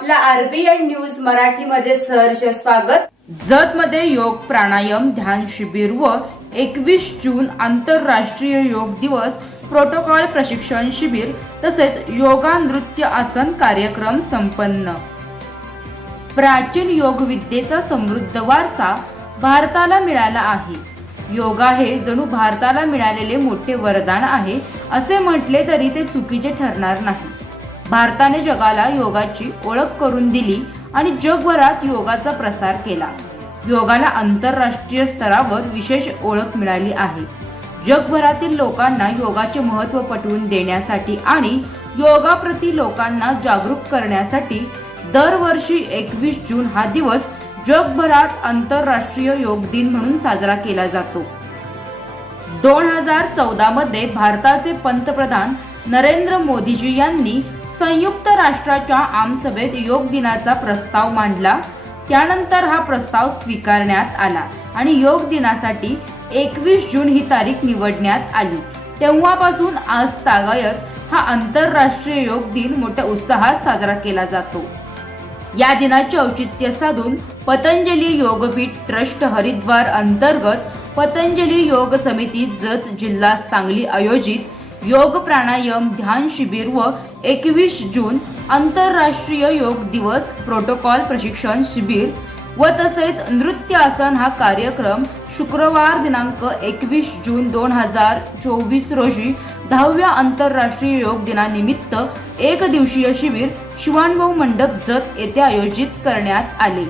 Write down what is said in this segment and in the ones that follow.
नमस्कार आपल्या RBN news मराठीमध्ये सहर्ष स्वागत. जत मध्ये योग प्राणायाम ध्यान शिबिर व एकवीस जून आंतरराष्ट्रीय योग दिवस प्रोटोकॉल प्रशिक्षण शिबिर तसेच योगा नृत्य आसन कार्यक्रम संपन्न. प्राचीन योग विद्येचा समृद्ध वारसा भारताला मिळाला आहे. योगा हे जणू भारताला मिळालेले मोठे वरदान आहे असे म्हटले तरी ते चुकीचे ठरणार नाही. भारताने जगाला योगाची ओळख करून दिली आणि जगभरात योगाचा प्रसार केला. योगाला आंतरराष्ट्रीय स्तरावर विशेष ओळख मिळाली आहे. जगभरातील लोकांना योगाचे महत्त्व पटवून देण्यासाठी आणि योगाप्रती लोकांना जागरूक करण्यासाठी दरवर्षी एकवीस जून हा दिवस जगभरात आंतरराष्ट्रीय योग दिन म्हणून साजरा केला जातो. दोन हजार चौदामध्ये भारताचे पंतप्रधान नरेंद्र मोदीजी यांनी संयुक्त राष्ट्राच्या आमसभेत योग दिनाचा प्रस्ताव मांडला. त्यानंतर हा प्रस्ताव स्वीकारण्यात आला आणि योग दिनासाठी एकवीस जून ही तारीख निवडण्यात आली. तेव्हापासून आज तागायत हा आंतरराष्ट्रीय योग दिन मोठ्या उत्साहात साजरा केला जातो. या दिनाचे औचित्य साधून पतंजली योगपीठ ट्रस्ट हरिद्वार अंतर्गत पतंजली योग समिती जत जिल्हा सांगली आयोजित योग प्राणायाम ध्यान शिबिर व एकवीस जून आंतरराष्ट्रीय योग दिवस प्रोटोकॉल प्रशिक्षण शिबिर व तसेच नृत्य आसन हा कार्यक्रम शुक्रवार दिनांक एकवीस जून दोन हजार चोवीस रोजी दहाव्या आंतरराष्ट्रीय योग दिनानिमित्त एक दिवसीय शिबिर शिवानभाऊ मंडप जत येथे आयोजित करण्यात आले.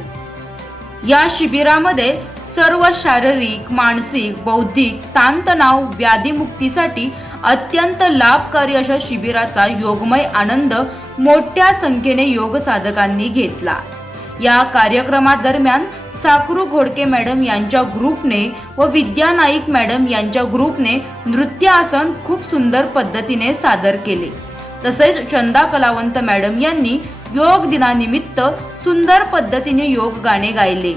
या शिबिरामध्ये सर्व शारीरिक मानसिक बौद्धिक ताणतणाव व्याधीमुक्तीसाठी अत्यंत लाभकारी अशा शिबिराचा योगमय आनंद मोठ्या संख्येने योग साधकांनी घेतला. या कार्यक्रमादरम्यान साकरू घोडके मॅडम यांच्या ग्रुपने व विद्या नाईक मॅडम यांच्या ग्रुपने नृत्य आसन खूप सुंदर पद्धतीने सादर केले. तसेच चंदा कलावंत मॅडम यांनी योग दिनानिमित्त सुंदर पद्धतीने योग गाणे गायले.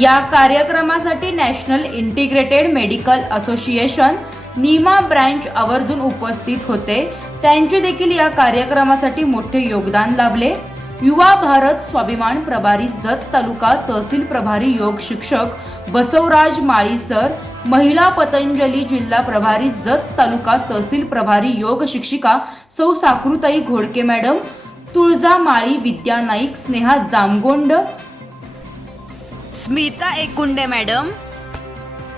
या कार्यक्रमासाठी national integrated medical association NIMA branch आवर्जून उपस्थित होते. त्यांचे देखील या कार्यक्रमासाठी मोठे योगदान लाभले. युवा भारत स्वाभिमान प्रभारी जत तालुका तहसील प्रभारी योग शिक्षक बसवराज माळी सर महिला पतंजली जिल्हा प्रभारी जत तालुका तहसील प्रभारी योग शिक्षिका सौ साकृताई घोडके मॅडम तुळजा माळी विद्या नाईक स्नेहा जामगोंड स्मिता एकुंडे मॅडम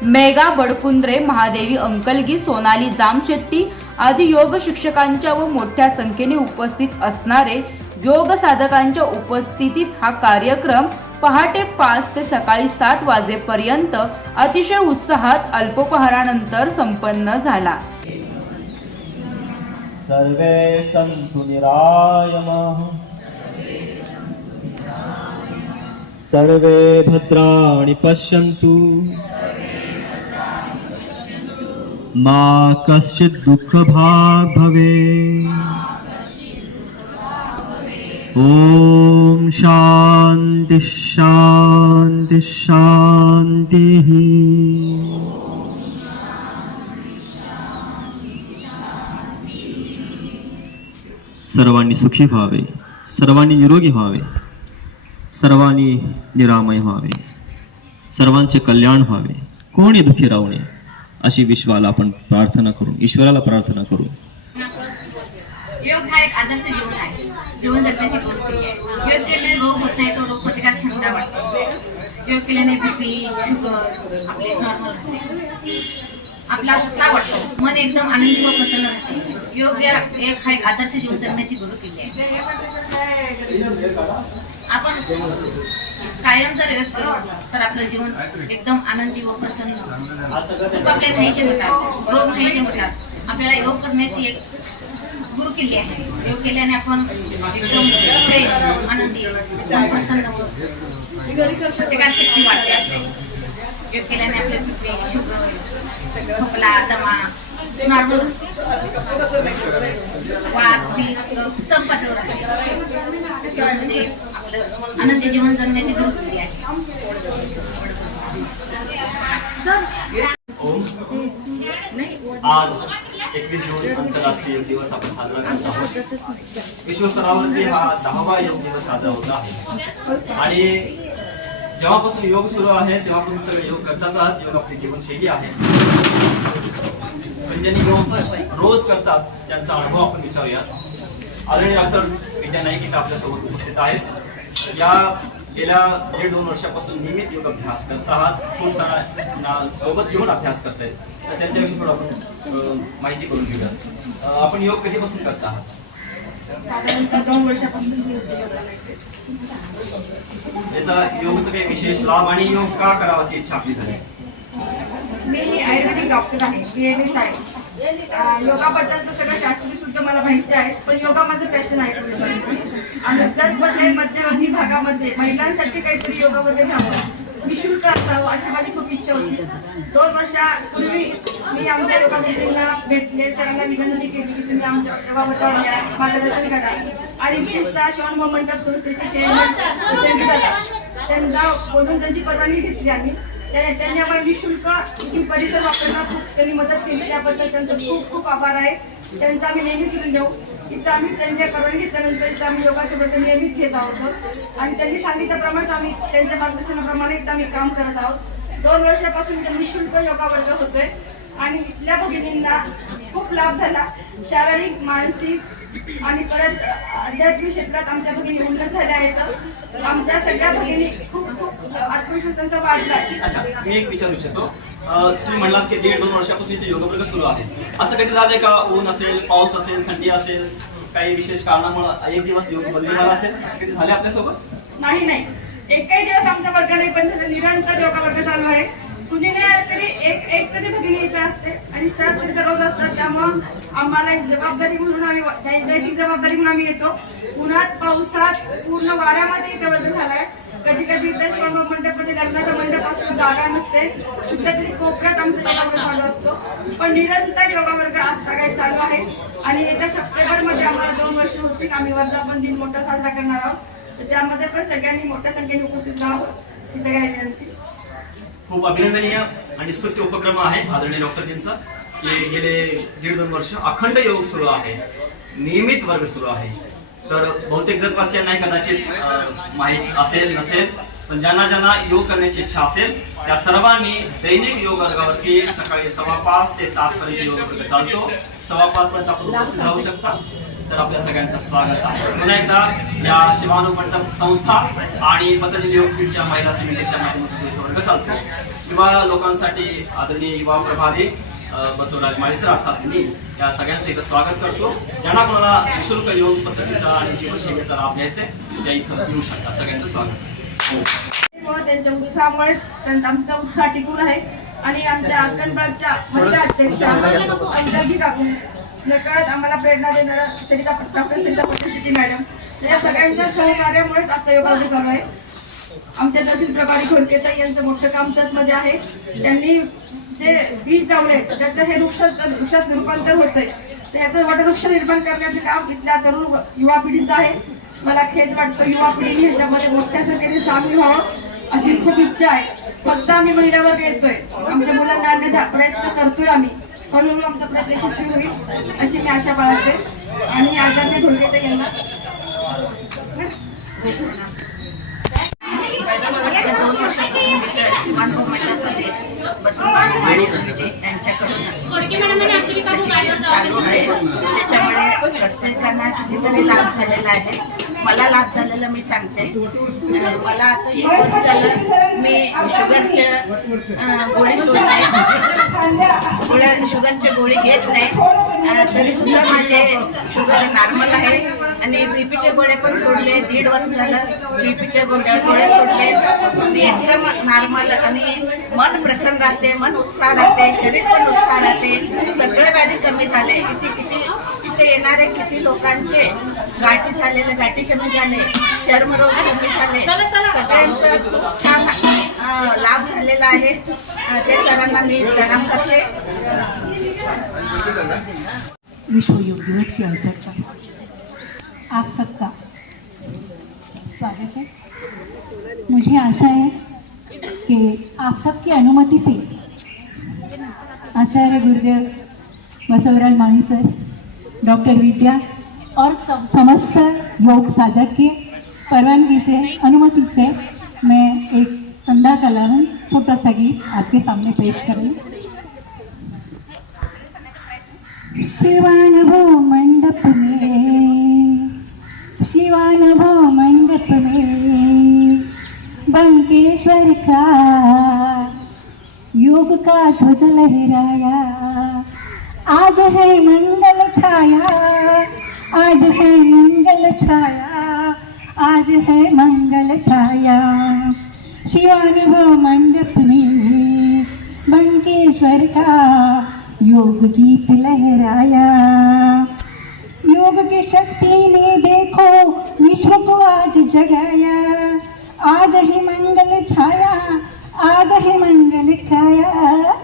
मेघा बडकुंद्रे महादेवी अंकलगी सोनाली जामशेट्टी आदी योग शिक्षकांच्या व मोठ्या संख्येने उपस्थित असणारे योग साधकांच्या उपस्थितीत हा कार्यक्रम पहाटे पाच ते सकाळी सात वाजेपर्यंत अतिशय उत्साहात अल्पोपहारानंतर संपन्न झाला. सर्वे संतु निरायमः। सर्वे भद्राणि पश्यन्तु। मा कश्चित् दुःखभाग् भवेत्। ॐ शान्ति शान्ति शान्तिः। सर्वांनी सुखी व्हावे सर्वांनी निरोगी व्हावे सर्वांनी निरामय व्हावे सर्वांचे कल्याण व्हावे कोणी दुःखी राहू नये। अशी विश्वाला आपण प्रार्थना करू. ईश्वराला प्रार्थना करू. योग हा एक आदर्श जीवन आहे. जीवन जगण्याची पद्धती आहे. योग केल्याने रोग होत नाही तो रोग प्रतिकार क्षमता वाढते. योग केल्याने बीपी शुगर आपले नॉर्मल आपला उत्साह वाढतो. मन एकदम आनंदी व प्रसन्न राहते. योग एक हा एक आदर्श जीवन जगण्याची गुरु केली आहे. आपण कायम जर व्यक्त करू तर आपलं जीवन एकदम आनंदी व प्रसन्न दुःख आपले नाहीसे होतात रोग नाहीसे होतात. आपल्याला योग करण्याची एक गुरु किल्ली आहे. योग केल्याने आपण एकदम फ्रेश आनंदी एकदम प्रसन्न होतो प्रत्येकाला शक्ती वाटते आपली. योग केल्याने आपले बीपी शुगर खोकला दमा नॉर्मल वाद आहे म्हणजे आनंदी जीवन जगण्याची गरज आहे. आज एकवीस जून आंतरराष्ट्रीय योग दिवस आपण साजरा करत आहोत. विश्वस्तरावरती हा दहावा योग दिवस साजरा होत आहे. आणि जेव्हापासून योग सुरू आहे तेव्हापासून सगळे योग करतात योग आपली जीवनशैली आहे. पण ज्यांनी योग रोज करतात त्यांचा अनुभव आपण विचारूयात. आदरणीय डॉक्टर विद्या नाईक इथं आपल्यासोबत उपस्थित आहेत. या गेल्या दीड दोन वर्षापासून नियमित योग अभ्यास करत आहात. खूप सारा सोबत घेऊन अभ्यास करतायत. तर त्यांच्याविषयी थोडं आपण माहिती करून घेऊया आपण योग कधीपासून करत आहात. याचा योगचं काही विशेष लाभ आणि योग का करावा अशी इच्छा आपली झाली? मी आयुर्वेदिक डॉक्टर आहे. योगाबद्दल तर योगाबद्दलचं सगळं शास्त्री सुद्धा मला माहिती आहे पण योगा माझं पॅशन आहे आणि जगमध्ये मध्यवर्ती भागामध्ये महिलांसाठी काहीतरी योगा वगैरे घ्यावं निशुल्क असावं अशी माझी खूप इच्छा होती. दोन वर्षापूर्वी मी आमच्या योगा दिदींना भेटले सरांना विनंती केली की तुम्ही आमच्या योगाबद्दल या, मार्गदर्शन करा. आणि विशेषतः शिवण मंडप संस्थेचे चेअरमन त्यांना बोलून त्यांची परवानगी घेतली आम्ही. त्याने त्यांनी आम्हाला निशुल्क इथे परिसर वापरण्यात खूप त्यांनी मदत केली त्याबद्दल त्यांचं खूप खूप आभार आहे. त्यांचा आम्ही नेहमीच ऋण देऊ. इथं आम्ही त्यांच्या परवानगी घेतल्यानंतर इथं आम्ही योगासोबत नियमित घेत आहोत. आणि त्यांनी सांगितल्याप्रमाणे आम्ही त्यांच्या मार्गदर्शनाप्रमाणे इथं आम्ही काम करत आहोत. दोन वर्षापासून निशुल्क योगा वर्ग होतोय. आणि इथल्या भगिनींना खूप लाभ झाला. शारीरिक मानसिक आणि परत आध्यात्मिक क्षेत्रात आमच्या भगिनी उन्नत झाल्या आहेत. आमच्या सगळ्या भगिनी खूप खूप आत्मविश्वास त्यांचा वाढला मी एक विचारू इच्छितो तुम्ही म्हणलात की दीड दोन वर्षापासून योग वर्ग सुरू आहे. असं कधी झालंय का? ऊन असेल पाऊस असेल थंडी असेल काही विशेष कारणामुळे एक दिवस योग बंदी झाला असेल? असं कधी झालं आपल्यासोबत? नाही नाही. एकही दिवस आमच्या वर्गाने पण झालं. निरंतर योगा वर्ग चालू आहे. एक एक तरी भगिनी इथे असते आणि सर तरी दररोज असतात त्यामुळं आम्हाला एक जबाबदारी म्हणून आम्ही दैनिक जबाबदारी म्हणून आम्ही येतो. उन्हात पावसात पूर्ण वाऱ्यामध्ये इथे वर्ग झालाय. कधी कधी इथे शिवण मंडपमध्ये लग्नाचा मंडप असतो जागा नसते. कुठल्या तरी कोपऱ्यात आमचा योगा वर्ग चालू असतो. पण निरंतर योगा वर्ग आज सगळ्यात चालू आहे. आणि येत्या सप्टेंबरमध्ये आम्हाला दोन वर्ष होतील. आम्ही वर्धापन दिन मोठा साजरा करणार आहोत. तर त्यामध्ये पण सगळ्यांनी मोठ्या संख्येने उपस्थित राहावं. ही सगळ्या विनंती. खूप अभिनंदनीय आणि स्तुत्य उपक्रम आहे आदरणीय डॉक्टरजींचा की गेले दीड दोन वर्ष अखंड योग सुरू आहे नियमित वर्ग सुरू आहे. तर बहुतेक जगवासियांना कदाचित माहीत असेल नसेल पण ज्यांना ज्यांना योग करण्याची इच्छा असेल त्या सर्वांनी दैनिक योग वर्गावरती सकाळी सव्वा पाच ते सात पर्यंत योग वर्ग चालतो. सव्वा पाच पर्यंत आपण राहू शकता. तर आपल्या सगळ्यांचं स्वागत आहे. पुन्हा एकदा या शिवानु मंडप संस्था आणि पतंजली योगपीठच्या महिला समितीच्या माध्यमातून चालतो. युवा लोकांसाठी आदरणीय युवा प्रभारी बसवराज माळीसर अर्थात मी या सगळ्यांचं इथं स्वागत करतो. ज्यांना कोणाला निशुल्क योग पद्धतीचा आणि जीवनशैलीचा लाभ घ्यायचा आहे, त्या इथं येऊ शकतात सगळ्यांचं स्वागत. व त्यांच्या उत्साहामुळे त्यांचा आमचा उत्साह टिकून आहे. आणि आमच्या अंगणवाडच्या महिला अध्यक्षा अंदाजी आम्हाला प्रेरणा देणारा सरिता डॉक्टर सरिता मॅडम. या सगळ्यांच्या सहकार्यामुळेच आता योगा चालू आहे. आमच्या तहसील प्रभारी खोडकेता यांचं मोठं काम सतमध्ये आहे. त्यांनी जे बीज लावले त्याचं हे वृक्ष वृक्षात रूपांतर होतंय. तर याचं वटवृक्ष निर्माण करण्याचं काम इथल्या तरुण युवा पिढीचं आहे. मला खेद वाटतो युवा पिढी ह्याच्यामध्ये मोठ्या संख्येने सामील व्हावं अशी खूप इच्छा आहे. फक्त आम्ही महिन्यावर येतोय. आमच्या मुलांना आम्ही प्रयत्न करतोय आम्ही. हळूहळू आमचा प्रयत्न यशस्वी होईल अशी मी आशा बाळगते. आणि आदरणीय घोडकेताई यांना चालू आहे. त्याच्यामुळे प्रत्येकांना कितीतरी लाभ झालेला आहे. मला लाभ झालेला मी सांगते. मला आता एक झालं. मी शुगरच्या गोळी सोडते गोळ्या शुगरची गोळी घेत नाही. तरी सुद्धा माझे शुगर नॉर्मल आहे. आणि बीपीचे गोळे पण सोडले. दीड वर्ष झालं बीपीचे गोळ्या गोळे सोडले. मी एकदम नॉर्मल आणि मन प्रसन्न राहते मन उत्साह राहते शरीर पण उत्साह राहते. सगळे व्याधी कमी झाले. किती किती इथे येणारे किती लोकांचे गाठी झालेले गाठी कमी झाले चर्मरोग कमी झाले. सगळ्यांचं खूप छान लाभ झालेला आहे. ते सरांना मी प्रणाम करते. विश्व योग दिवस के अवसर पर आप सबका स्वागत है मुझे आशा है कि आप सबकी अनुमति से आचार्य गुरुदेव बसवराज मानी सर डॉक्टर विद्या और सब समस्त योग साधक के परवानगी से अनुमति से मैं एक चंदा कलारन छोटा सा गीत आपके सामने पेश कर। रही हूँ शिवानुभव मंडप में शिवानुभव मंडप में, बंकेश्वर का योग का ध्वज लहराया। आज है मंगल छाया, आज है मंगल छाया, आज है मंगल छाया। शिवानुभव मंडप में बंकेश्वर का योग गीत लहराया योग की शक्ति ने देखो विश्व को आज जगाया आज ही मंगल छाया आज ही मंगल छाया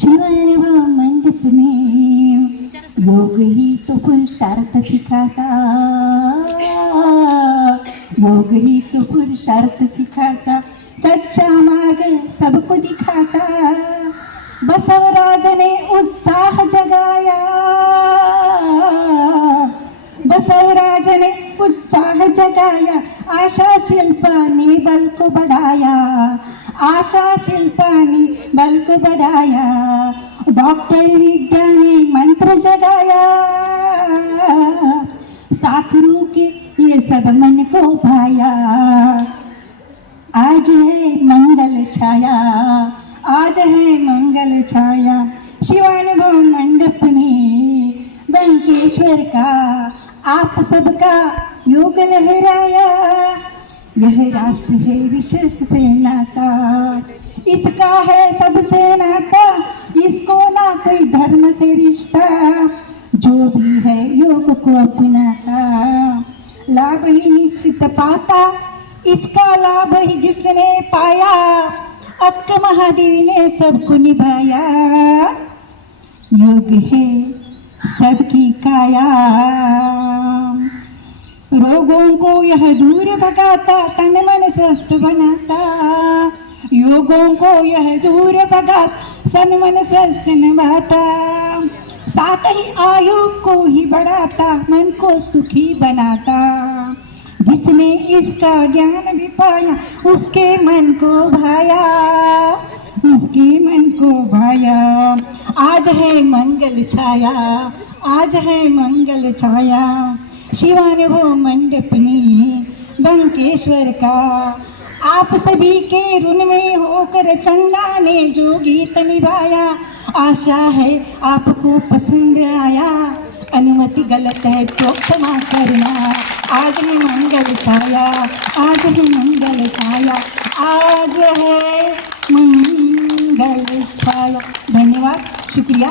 शिवानुभव मंडप में योग ही तो पुरुषार्थ सिखाता। बसवराज ने उत्साह जगाया, आशा शिल्पा ने बल को बढ़ाया, आशा शिल्पा ने बल को बढ़ाया डॉक्टर विद्या ने मंत्र जगाया। साखरू के ये सब मन को भाया आज है मंगल छाया, आज है मंगल छाया शिवानुभव मंडप में बंकेश्वर का आप सबका योग लहराया। यह राष्ट्र है विशेष से का। इसका है सबसे नाता इसको ना कोई धर्म से रिश्ता। जो भी है योग को अपनाता। लाभ ही निश्चित पाता। इसका लाभ ही जिसने पाया, अक्क महादेवी ने सबको निभाया। योग है सबकी काया। रोगों को यह दूर भगाता तन मन स्वस्थ बनाता योगों को यह दूर भगाता सन मन स्वस्थ निभाता साथ ही आयु को ही बढ़ाता मन को सुखी बनाता जिसने इसका ज्ञान भी पाया उसके मन को भाया उसके मन को भाया आज है मंगल छाया आज है मंगल छाया शिवानुभव मंडप में बंकेश्वर का। आप सभी के ऋण में होकर चंदा ने जो गीत निभाया, आशा है आपको पसंद आया। अनुमति गलत है तो क्षमा करना। आज है मंगल छाया आज है मंगल छाया आज है मंगल छाया। धन्यवाद, शुक्रिया।